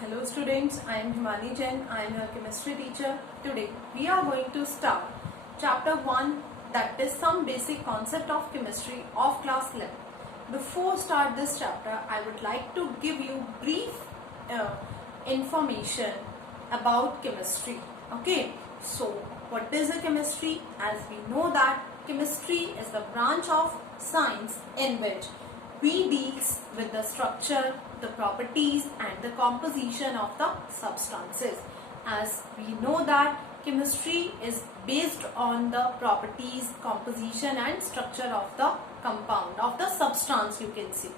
Hello students, I am Himani Jain. I am your chemistry teacher. Today we are going to start chapter 1, that is some basic concept of chemistry of class 11. Before start this chapter, I would like to give you brief information about chemistry. Okay, so what is a chemistry? As we know that chemistry is the branch of science in which we deals with the structure, the properties and the composition of the substances. As we know that chemistry is based on the properties, composition and structure of the compound, of the substance, you can see.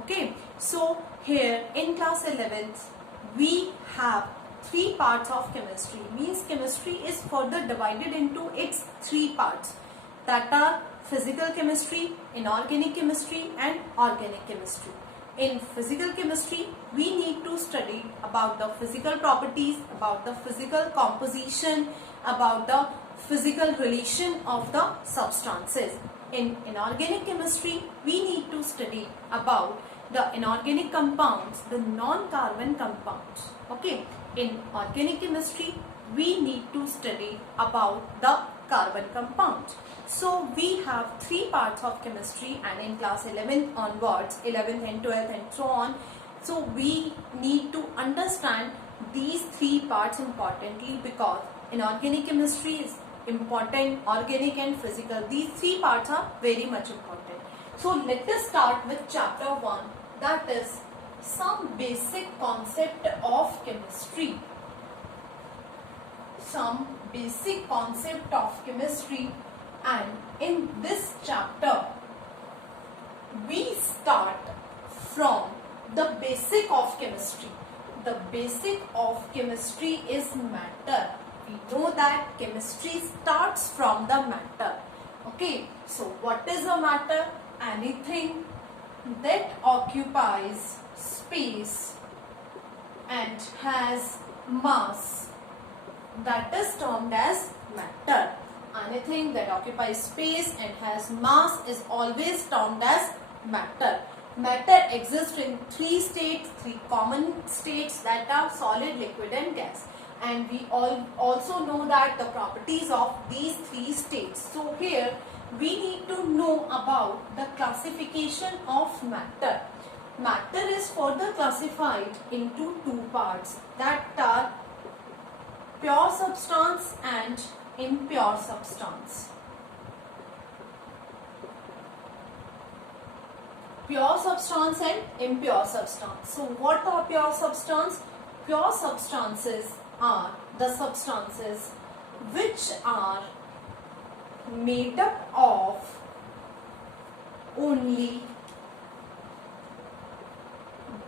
Okay, so here in class 11th we have three parts of chemistry. Means chemistry is further divided into its three parts, that are physical chemistry, inorganic chemistry and organic chemistry. In physical chemistry, we need to study about the physical properties, about the physical composition, about the physical relation of the substances. In inorganic chemistry, we need to study about the inorganic compounds, the non-carbon compounds. Okay. In organic chemistry, we need to study about the carbon compounds. So we have three parts of chemistry, and in class 11th onwards, 11th and 12th and so on. So we need to understand these three parts importantly, because inorganic chemistry is important, organic and physical. These three parts are very much important. So let us start with chapter 1, that is some basic concept of chemistry. Some basic concept of chemistry. And in this chapter, we start from the basic of chemistry. The basic of chemistry is matter. We know that chemistry starts from the matter. Okay, so what is a matter? Anything that occupies space and has mass, that is termed as matter. Anything that occupies space and has mass is always termed as matter. Matter exists in three states, three common states, that are solid, liquid and gas. And we also know that the properties of these three states. So here we need to know about the classification of matter. Matter is further classified into two parts, that are pure substance and impure substance. Pure substance and impure substance. So what are pure substance? Pure substances are the substances which are made up of only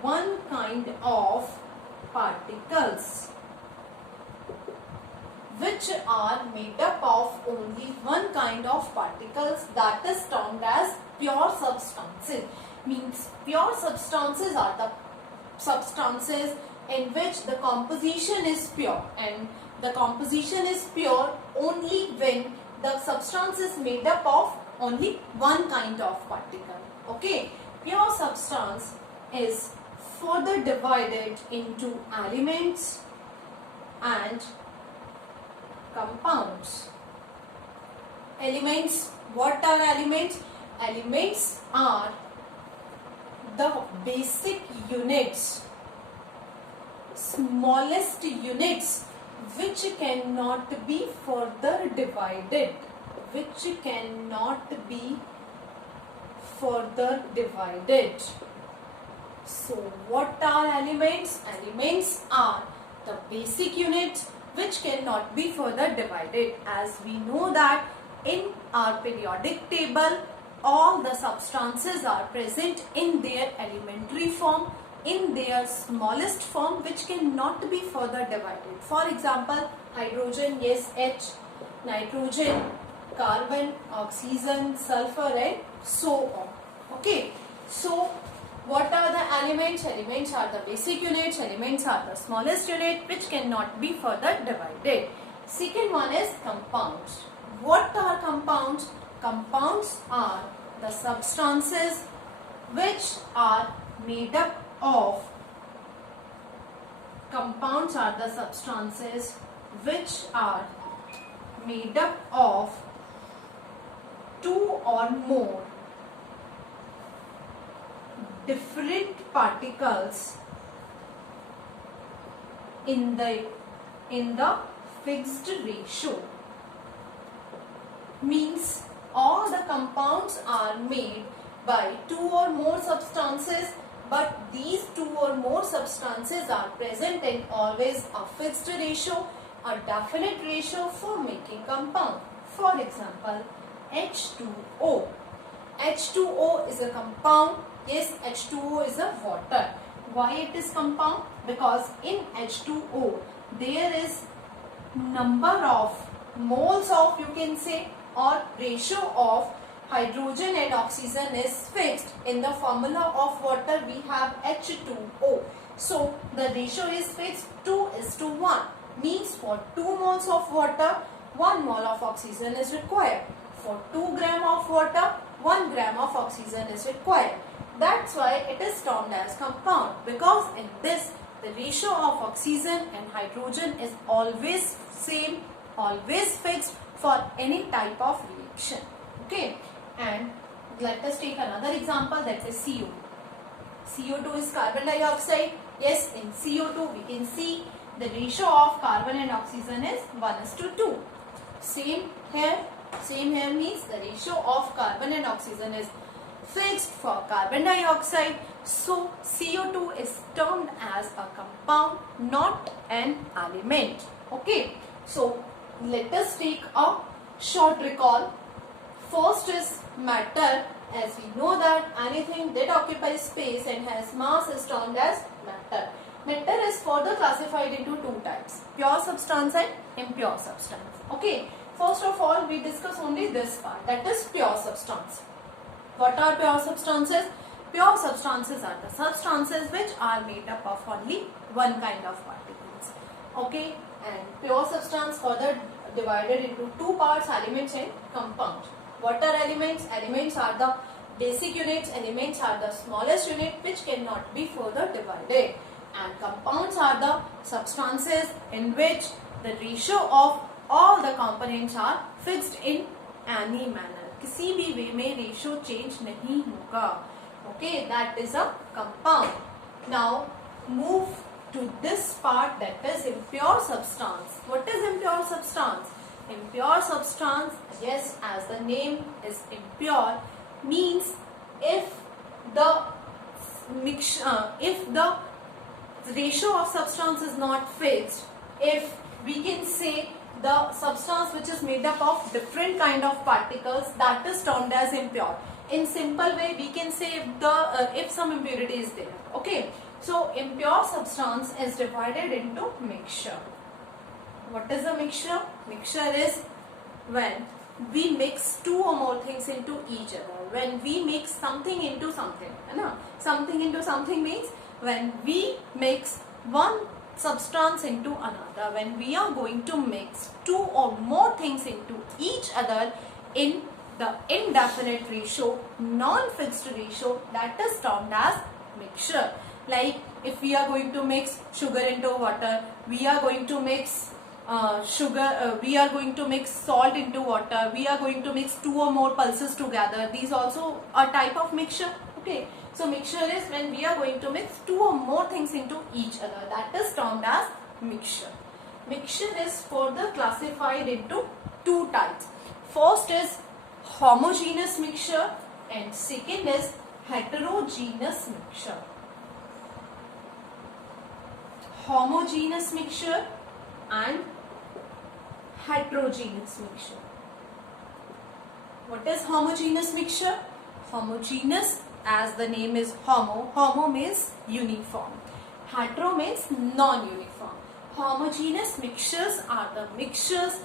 one kind of particles. Which are made up of only one kind of particles, that is termed as pure substances. Means pure substances are the substances in which the composition is pure, and the composition is pure only when the substance is made up of only one kind of particle. Okay, pure substance is further divided into elements and compounds. Elements. What are elements? Elements are the basic units, smallest units, which cannot be further divided. Which cannot be further divided. So what are elements? Elements are the basic units which cannot be further divided. As we know that in our periodic table, all the substances are present in their elementary form, in their smallest form, which cannot be further divided. For example, hydrogen, yes, H, nitrogen, carbon, oxygen, sulfur and so on. Okay, so what are the elements? Elements are the basic units, elements are the smallest unit which cannot be further divided. Second one is compounds. What are compounds? Compounds are the substances which are made up of compounds are the substances which are made up of two or more different particles in the fixed ratio. Means all the compounds are made by two or more substances, but these two or more substances are present in always a fixed ratio, a definite ratio for making compound. For example, H2O. H2O is a compound. Yes, H2O is a water. Why it is compound? Because in H2O there is number of moles of, you can say, or ratio of hydrogen and oxygen is fixed. In the formula of water we have H2O. So the ratio is fixed 2:1. Means for 2 moles of water 1 mole of oxygen is required. For 2 gram of water 1 gram of oxygen is required. That's why it is termed as compound, because in this the ratio of oxygen and hydrogen is always same, always fixed for any type of reaction. Okay, and let us take another example, that is CO. CO2 is carbon dioxide. Yes, in CO2 we can see the ratio of carbon and oxygen is 1:2. Same here means the ratio of carbon and oxygen is fixed for carbon dioxide. So CO2 is termed as a compound, not an element. Okay, so let us take a short recall. First is matter. As we know that anything that occupies space and has mass is termed as matter. Matter is further classified into two types: pure substance and impure substance. Okay, first of all we discuss only this part, that is pure substance. What are pure substances? Pure substances are the substances which are made up of only one kind of particles. Okay, and pure substance further divided into two parts: elements and compounds. What are elements? Elements are the basic units. Elements are the smallest unit which cannot be further divided. And compounds are the substances in which the ratio of all the components are fixed in any manner. किसी भी वे में ratio change नहीं होगा. Okay, that is a compound. Now move to this part, that is impure substance. What is impure substance? Impure substance, yes, as the name is impure, means if the ratio of substance is not fixed, if we can say the substance which is made up of different kind of particles, that is termed as impure. In simple way we can say if some impurity is there. Okay, so impure substance is divided into mixture. What is a mixture? Mixture is when we mix two or more things into each other. When we mix something into something, something into something means when we mix one substance into another. When we are going to mix two or more things into each other in the indefinite ratio, non-fixed ratio, that is termed as mixture. Like if we are going to mix sugar into water, we are going to mix we are going to mix salt into water, we are going to mix two or more pulses together. These also are type of mixture. Okay, so mixture is when we are going to mix two or more things into each other. That is termed as mixture. Mixture is further classified into two types. First is homogeneous mixture and second is heterogeneous mixture. Homogeneous mixture and heterogeneous mixture. What is homogeneous mixture? Homogeneous, as the name is homo means uniform. Hetero means non-uniform. Homogeneous mixtures are the mixtures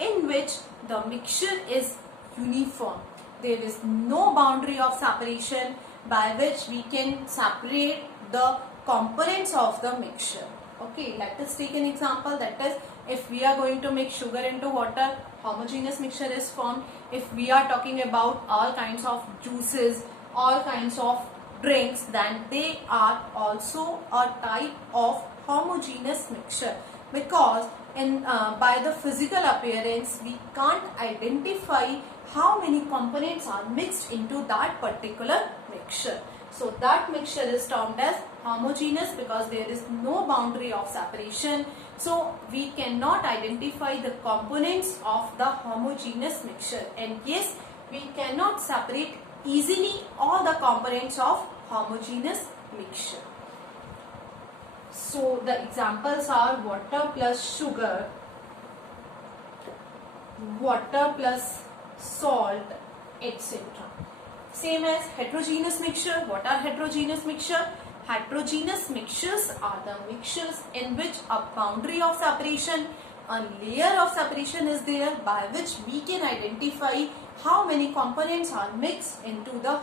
in which the mixture is uniform. There is no boundary of separation by which we can separate the components of the mixture. Okay, let us take an example, that is if we are going to mix sugar into water, homogeneous mixture is formed. If we are talking about all kinds of juices, all kinds of drinks, then they are also a type of homogeneous mixture, because in by the physical appearance we can't identify how many components are mixed into that particular mixture. So that mixture is termed as homogeneous because there is no boundary of separation. So we cannot identify the components of the homogeneous mixture, and yes, we cannot separate easily all the components of homogeneous mixture. So the examples are water plus sugar, water plus salt, etc. Same as heterogeneous mixture. What are heterogeneous mixture? Heterogeneous mixtures are the mixtures in which a boundary of separation, a layer of separation is there by which we can identify how many components are mixed into the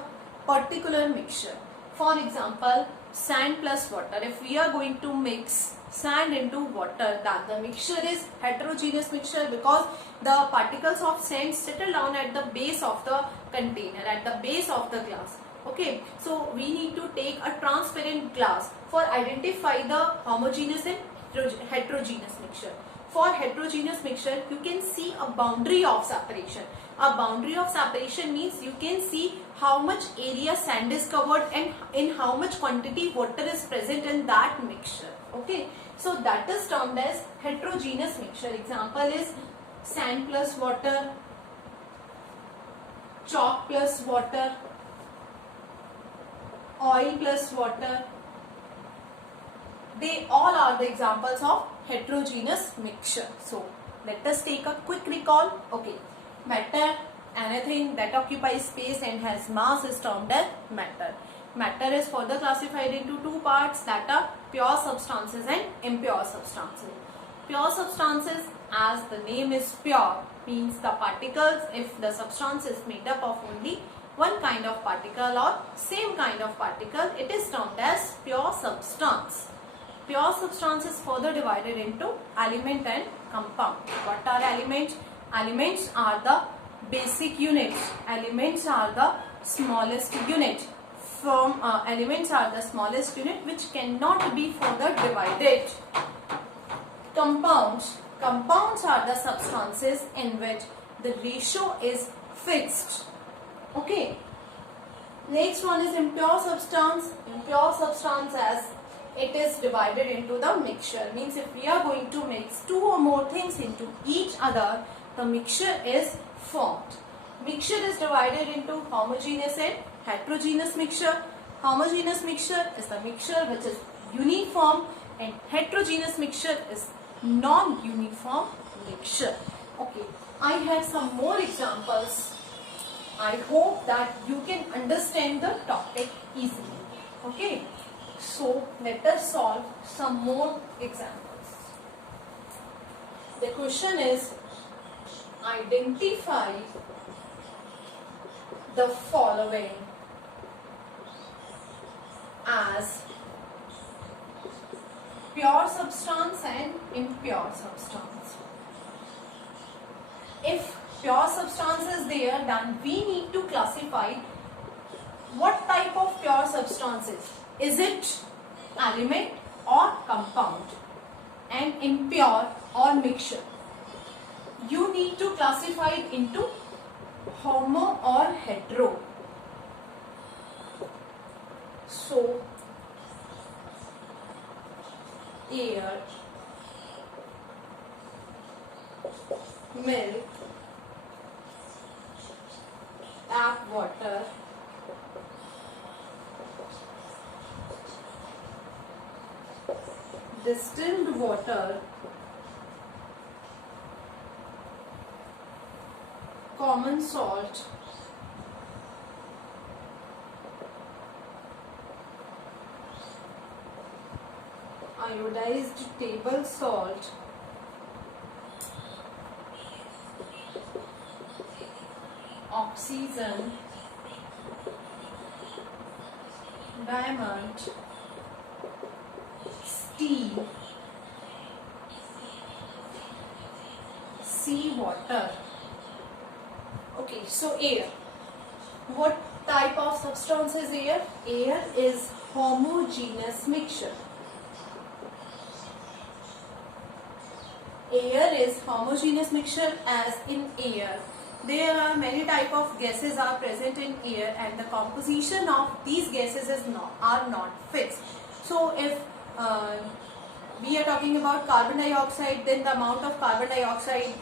particular mixture. For example, sand plus water. If we are going to mix sand into water, then the mixture is heterogeneous mixture because the particles of sand settle down at the base of the container, at the base of the glass. Okay, so we need to take a transparent glass for identify the homogeneous and heterogeneous mixture. For heterogeneous mixture, you can see a boundary of separation. A boundary of separation means you can see how much area sand is covered and in how much quantity water is present in that mixture. Okay, so that is termed as heterogeneous mixture. Example is sand plus water, chalk plus water, oil plus water. They all are the examples of heterogeneous mixture. So let us take a quick recall. Okay, matter, anything that occupies space and has mass is termed as matter. Matter is further classified into two parts, that are pure substances and impure substances. Pure substances, as the name is pure, means the particles, if the substance is made up of only one kind of particle or same kind of particle, it is termed as pure substance. Pure substance is further divided into element and compound. What are elements? Elements are the basic units. Elements are the smallest unit. From elements are the smallest unit which cannot be further divided. Compounds. Compounds are the substances in which the ratio is fixed. Okay. Next one is impure substance. Impure substance, as it is divided into the mixture. Means if we are going to mix two or more things into each other, the mixture is formed. Mixture is divided into homogeneous and heterogeneous mixture. Homogeneous mixture is the mixture which is uniform, and heterogeneous mixture is non-uniform mixture. Okay, I have some more examples. I hope that you can understand the topic easily. Okay, so let us solve some more examples. The question is, identify the following as pure substance and impure substance. If pure substance is there, then we need to classify what type of pure substance is. Is it element or compound, and impure or mixture? You need to classify it into homo or hetero. So air, milk, tap water, distilled water, common salt, iodized table salt, oxygen, diamond, steel, sea water. Okay, so air. What type of substance is air? Air is homogeneous mixture. Air is homogeneous mixture. As in air, there are many type of gases are present in air, and the composition of these gases are not fixed. So if we are talking about carbon dioxide, then the amount of carbon dioxide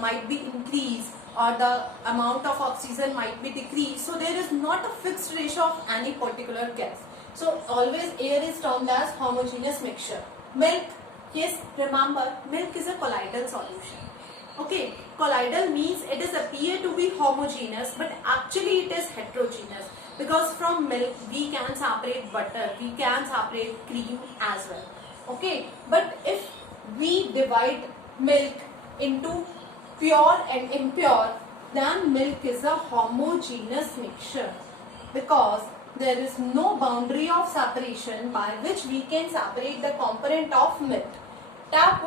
might be increased, or the amount of oxygen might be decreased. So there is not a fixed ratio of any particular gas. So always air is termed as homogeneous mixture. Milk, yes, remember milk is a colloidal solution. Okay, colloidal means it is appear to be homogeneous, but actually it is heterogeneous, because from milk we can separate butter, we can separate cream as well. Okay, but if we divide milk into pure and impure, then milk is a homogeneous mixture, because there is no boundary of separation by which we can separate the component of milk. Tap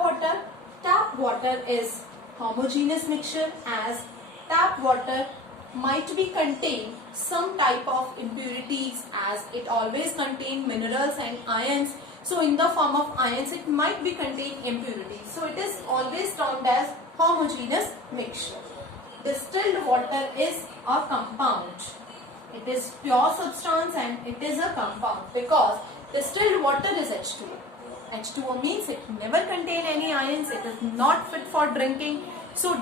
water is homogeneous mixture, as tap water might be contain some type of impurities, as it always contain minerals and ions. So in the form of ions it might be contain impurities. So it is always termed as homogeneous mixture. Distilled water is a compound. It is pure substance and it is a compound, because distilled water is H2O. H2O means it never contain any ions, it is not fit for drinking. So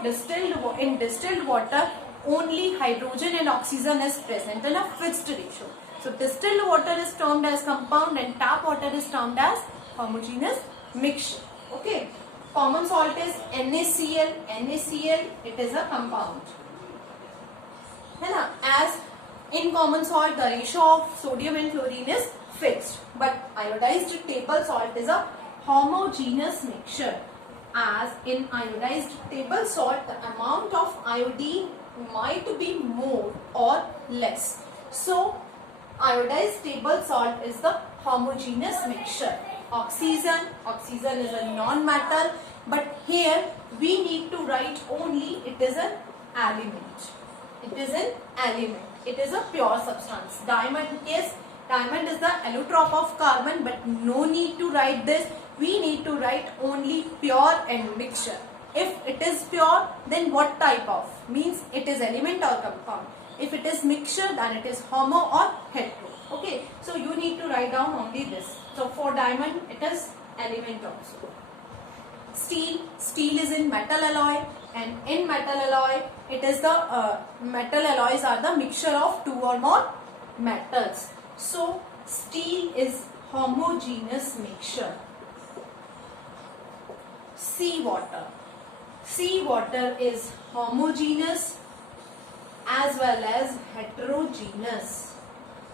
in distilled water only hydrogen and oxygen is present in a fixed ratio. So distilled water is termed as compound and tap water is termed as homogeneous mixture. Okay. Common salt is NaCl. NaCl, it is a compound. As in common salt the ratio of sodium and chlorine is fixed, but iodized table salt is a homogeneous mixture. As in iodized table salt, the amount of iodine might be more or less. So iodized table salt is the homogeneous mixture. Oxygen is a non-metal, but here we need to write only it is an element. It is an element. It is a pure substance. Diamond, yes, diamond is the allotrope of carbon, but no need to write this. We need to write only pure and mixture. If it is pure, then what type of? Means it is element or compound. If it is mixture, then it is homo or hetero. Okay, so you need to write down only this. So for diamond, it is element also. Steel is in metal alloy, and in metal alloy, it is the metal alloys are the mixture of two or more metals. So steel is homogeneous mixture. Seawater is homogeneous as well as heterogeneous.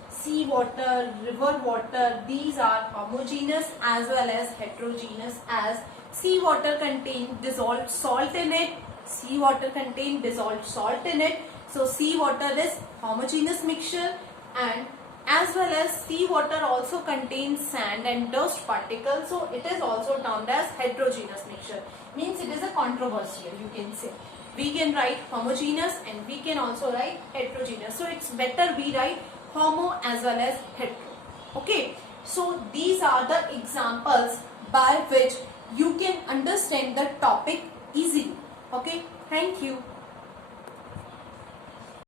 Seawater, river water, these are homogeneous as well as heterogeneous, as seawater contains dissolved salt in it. So seawater is homogeneous mixture, and as well as seawater also contains sand and dust particles. So it is also termed as heterogeneous mixture. Means it is a controversial, you can say. We can write homogeneous and we can also write heterogeneous. So it's better we write homo as well as hetero. Okay. So these are the examples by which you can understand the topic easily. Okay. Thank you.